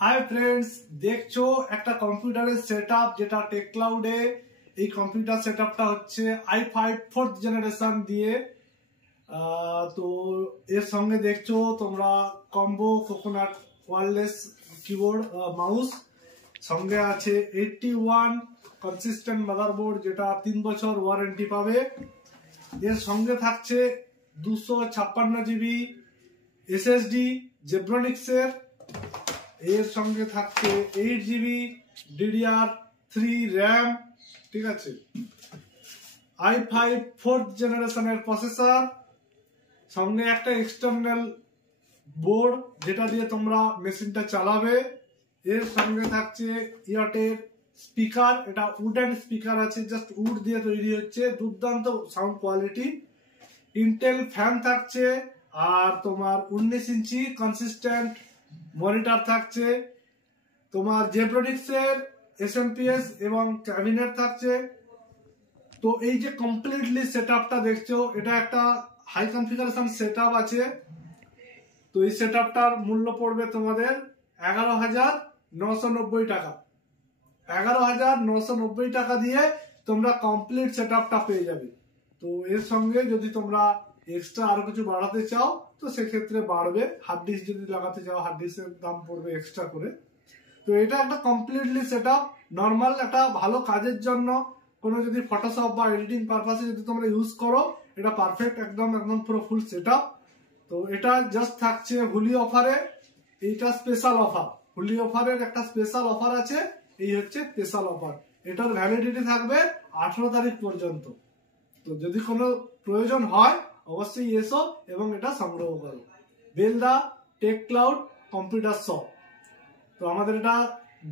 Hi friends, দেখছো একটা কম্পিউটারের সেটআপ যেটা টেক ক্লাউডে। এই কম্পিউটার সেটআপটা হচ্ছে i5 4th জেনারেশন দিয়ে। তো এর সঙ্গে দেখছো তোমরা combo coconut wireless keyboard mouse, সঙ্গে আছে 81 কনসিস্টেন্ট মাদারবোর্ড যেটা 3 বছর ওয়ারেন্টি পাবে। এর সঙ্গে থাকছে 256 জিবি এসএসডি জেব্রনিক্সের। এর সঙ্গে থাকছে 8 জিবি DDR3 র্যাম, ঠিক আছে। i5 4th জেনারেশনের প্রসেসর, সঙ্গে একটা এক্সটার্নাল বোর্ড যেটা দিয়ে তোমরা মেশিনটা চালাবে। এর সঙ্গে থাকছে ইয়াটের স্পিকার, এটা উডেন স্পিকার আছে, জাস্ট উড দিয়ে তৈরি হচ্ছে, দুর্দান্ত সাউন্ড কোয়ালিটি। ইন্টেল ফ্যান থাকছে, আর তোমার 19 ইঞ্চি কনসিস্টেন্ট মনিটর থাকছে। তোমার জেব্রনিক্সের এসএমপিএস এবং ক্যাবিনেট থাকছে। তো এই যে কমপ্লিটলি সেটআপটা দেখছো, এটা একটা হাই কনফিগারেশন সেটআপ আছে। তো এই সেটআপটার মূল্য পড়বে তোমাদের 11,990 টাকা। 11,990 টাকা দিয়ে তোমরা কমপ্লিট সেটআপটা পেয়ে যাবে। তো এর সঙ্গে যদি তোমরা এক্সট্রা আরো কিছু বাড়াতে চাও তো সেক্ষেত্রে বাড়বে। হার্ড ডিস্ক যদি লাগাতে চাও হার্ড ডিস্কের দাম পড়বে এক্সট্রা করে। তো এটা একটা কমপ্লিটলি সেটআপ, নর্মাল একটা ভালো কাজের জন্য, কোনো যদি ফটোশপ বা এডিটিং পারপাসে যদি তোমরা ইউজ করো, এটা পারফেক্ট, একদম পুরো ফুল সেটআপ। তো এটা জাস্ট থাকছে হোলি অফারে, এইটা স্পেশাল অফার। হোলি অফারের একটা স্পেশাল অফার আছে, এই হচ্ছে স্পেশাল অফার। এটার ভ্যালিডিটি থাকবে 18 তারিখ পর্যন্ত। তো যদি কোনো প্রয়োজন হয় অবশ্যই এসো এবং এটা সংগ্রহ করো। Belda tech cloud computer shop. তো আমাদের এটা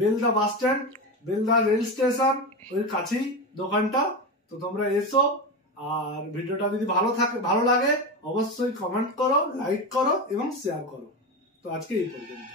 Belda bus stand, Belda rail station, ওই কাছেই দোকানটা। তো তোমরা এসো, আর ভিডিওটা যদি ভালো লাগে অবশ্যই কমেন্ট করো, লাইক করো এবং শেয়ার করো। তো আজকে এই পর্যন্ত।